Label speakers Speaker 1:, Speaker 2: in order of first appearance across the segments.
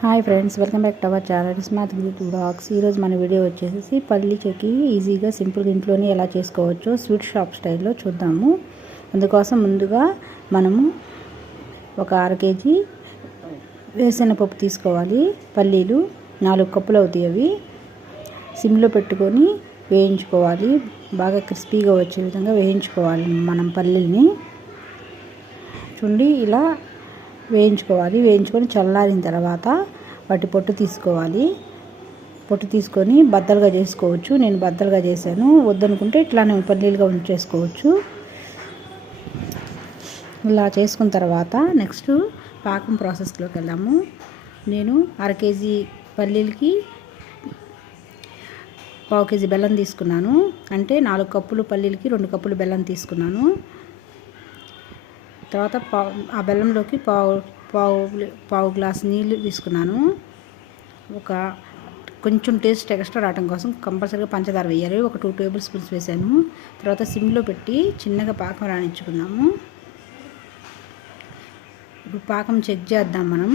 Speaker 1: Hi friends welcome back to our channel. Smart blogs ఈరోజు మన video వచ్చేసి పల్లి చెక్కి ఈజీగా సింపుల్గా ఇంట్లోనే ఎలా చేసుకోవచ్చో స్వీట్ షాప్ స్టైల్లో చూద్దాము. అందుకోసం ముందుగా మనము ఒక అర కేజీ వేసిన పప్పు తీసుకోవాలి. పల్లీలు నాలుగు కప్పులు అవుతాయి అవి. సిమ్లో పెట్టుకొని వేయించుకోవాలి. బాగా క్రిస్పీగా వచ్చే విధంగా వేయించుకోవాలి మనం పల్లీల్ని. చూడండి ఇలా వేయించుకోవాలి. వేయించుకొని చల్లారిన తర్వాత వాటి పొట్టు తీసుకోవాలి. పొట్టు తీసుకొని బద్దలుగా చేసుకోవచ్చు. నేను బద్దలుగా చేశాను. వద్దనుకుంటే ఇట్లానే పల్లీలుగా ఉంచేసుకోవచ్చు. ఇలా చేసుకున్న తర్వాత నెక్స్ట్ పాకం ప్రాసెస్లోకి వెళ్దాము. నేను అర కేజీ పల్లీలకి పావు కేజీ బెల్లం తీసుకున్నాను. అంటే నాలుగు కప్పులు పల్లీలకి రెండు కప్పులు బెల్లం తీసుకున్నాను. తర్వాత పావు ఆ బెల్లంలోకి పావు పావు పావు గ్లాస్ నీళ్ళు తీసుకున్నాను. ఒక కొంచెం టేస్ట్ ఎక్స్ట్రా రావడం కోసం కంపల్సరీగా పంచదార వేయాలి. ఒక టూ టేబుల్ స్పూన్స్ వేసాను. తర్వాత సిమ్లో పెట్టి చిన్నగా పాకం రాణించుకున్నాము ఇప్పుడు పాకం చెక్ చేద్దాం మనం.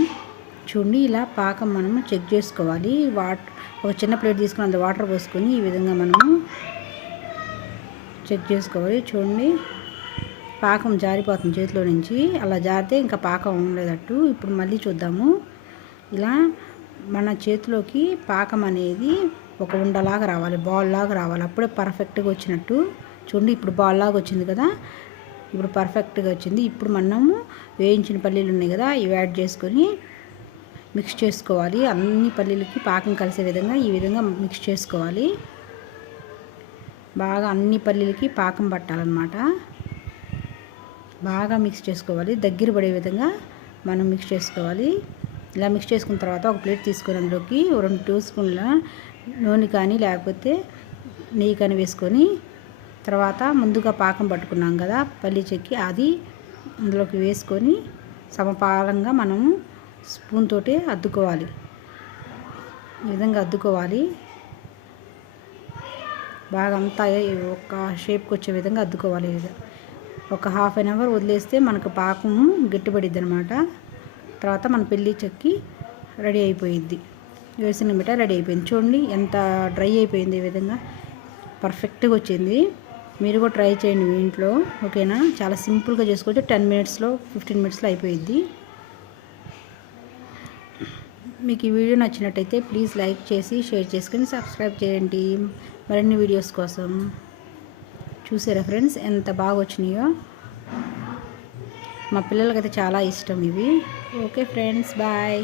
Speaker 1: చూడండి ఇలా పాకం మనము చెక్ చేసుకోవాలి. వాట్ ఒక చిన్న ప్లేట్ తీసుకుని అందులో వాటర్ పోసుకొని ఈ విధంగా మనము చెక్ చేసుకోవాలి. చూడండి. పాకం జారిపోతుంది చేతిలో నుంచి. అలా జారితే ఇంకా పాకం ఉండేటట్టు. ఇప్పుడు మళ్ళీ చూద్దాము. ఇలా మన చేతిలోకి పాకం అనేది ఒక ఉండలాగా రావాలి బాల్ లాగా రావాలి. అప్పుడే పర్ఫెక్ట్గా వచ్చినట్టు. చూడండి ఇప్పుడు బాల్ లాగా వచ్చింది కదా. ఇప్పుడు పర్ఫెక్ట్గా వచ్చింది. ఇప్పుడు మనము వేయించిన పల్లీలు ఉన్నాయి కదా ఇవి యాడ్ చేసుకొని మిక్స్ చేసుకోవాలి. అన్ని పల్లీలకి పాకం కలిసే విధంగా ఈ విధంగా మిక్స్ చేసుకోవాలి. బాగా అన్ని పల్లీలకి పాకం పట్టాలన్నమాట. బాగా మిక్స్ చేసుకోవాలి. దగ్గర పడే విధంగా మనం మిక్స్ చేసుకోవాలి. ఇలా మిక్స్ చేసుకున్న తర్వాత ఒక ప్లేట్ తీసుకొని అందులోకి రెండు టూ స్పూన్ల నూనె కానీ లేకపోతే నెయ్యి కానీ వేసుకొని తర్వాత ముందుగా పాకం పట్టుకున్నాం కదా పల్లి చెక్కి అది అందులోకి వేసుకొని సమపాలంగా మనము స్పూన్ తోటి అద్దుకోవాలి. ఈ విధంగా అద్దుకోవాలి. బాగా అంతా ఒక షేప్కి వచ్చే విధంగా అద్దుకోవాలి. ఒక హాఫ్ అన్ అవర్ వదిలేస్తే మనకు పాకం గట్టిపడిద్ది అనమాట తర్వాత మన పెళ్ళి చెక్కి రెడీ అయిపోయిద్ది. వేసిన మిఠ రెడీ అయిపోయింది. చూడండి ఎంత డ్రై అయిపోయింది ఈ విధంగా. పర్ఫెక్ట్గా వచ్చింది. మీరు కూడా ట్రై చేయండి మీ ఇంట్లో. ఓకేనా? చాలా సింపుల్గా చేసుకోవచ్చు. టెన్ మినిట్స్లో ఫిఫ్టీన్ మినిట్స్లో అయిపోయిద్ది. మీకు ఈ వీడియో నచ్చినట్టయితే ప్లీజ్ లైక్ చేసి షేర్ చేసుకొని సబ్స్క్రైబ్ చేయండి. మరిన్ని వీడియోస్ కోసం. చూసారా ఫ్రెండ్స్? ఎంత బాగా వచ్చినాయో మా పిల్లలకైతే చాలా ఇష్టం ఇవి. Okay friends bye.